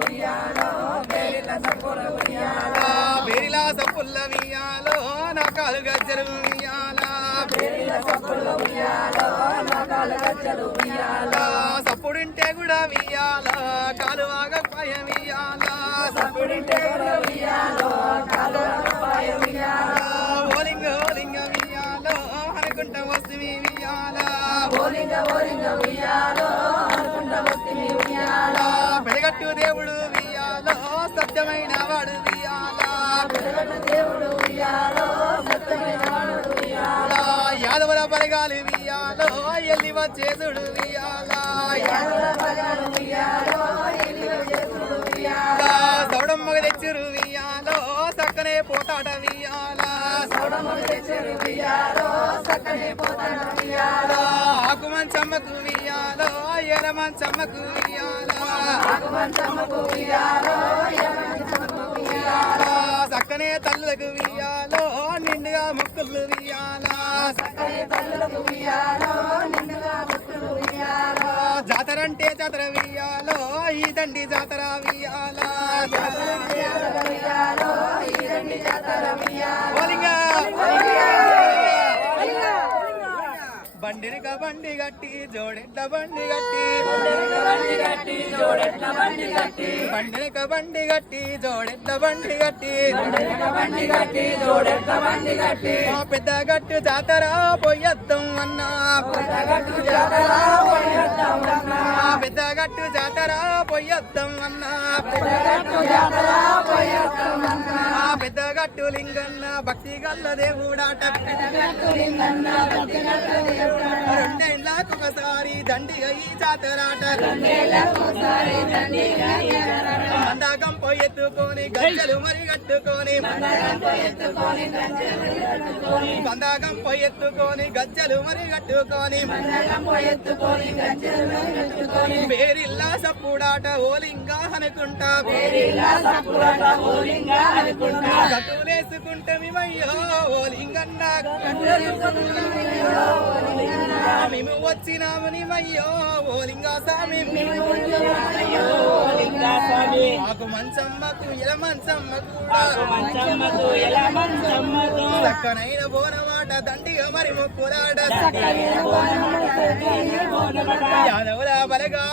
ఉయ్యాల బేరిలా సప్పుల్ల ఉయ్యాలో నా కాలు గజ్జలు ఉయ్యాల సప్పుడింటే కూడా ఉయ్యాల కాలు ఆగపాయ ఉయ్యాల ఓలింగ ఓలింగ ఉయ్యాలో అనుకుంటా వస్తుంది ఉయ్యాల పెడగట్టు దేవుడు ఉయ్యాలో సత్యమైన వాడు ఉయ్యాల యాదవుల బలగాలు ఉయ్యాలో ఎల్లి వచ్చేసుడు ఉయ్యాల సౌడమ్మగ తెచ్చురు ఉయ్యాలో సక్కనే పోతాట ఉయ్యాల ఆకు మంచమ్మకు ఉయ్యాలో ఎర మంచమ్మకు ఉయ్యాల సక్కనే తల్లులకు ఉయ్యాలో నిండుగా ముక్కులు ఉయ్యాల జాతరంటే జాతర ఉయ్యాలో ఈ దండి జాతర ఉయ్యాల బండినిక బండి గట్టి జోడెట్ల బండి గట్టి బండినిక బండి గట్టి జోడెట్ల బండి గట్టి పెద్ద గట్టు జాతర పోయొద్దాం అన్నా పెద్ద గట్టు జాతర పోయొద్దాం అన్నా పెద్ద గట్టు లింగన్న భక్తి గల్ల దేవుడాట రెండేళ్ళకు ఒకసారి దండిగా ఈ జాతరాట మందాకం పోయెత్తుకొని గజ్జలు మరి కట్టుకొని మందాకం పోయెత్తుకొని గజ్జలు మరి కట్టుకొని పేరిల్లా సప్పుడాట ఓలింగా అనుకుంటా గట్టులేసుకుంటే మేమయ్యో ఓలింగన్నా మేము వచ్చినాము నీమయ్యో ఓలింగా స్వామి మాకు మంచమ్మకు ఎల మంచమ్మకు చక్కనైన బోనమాట దండిగా మరి మొక్కులాట యాదవుల బలగా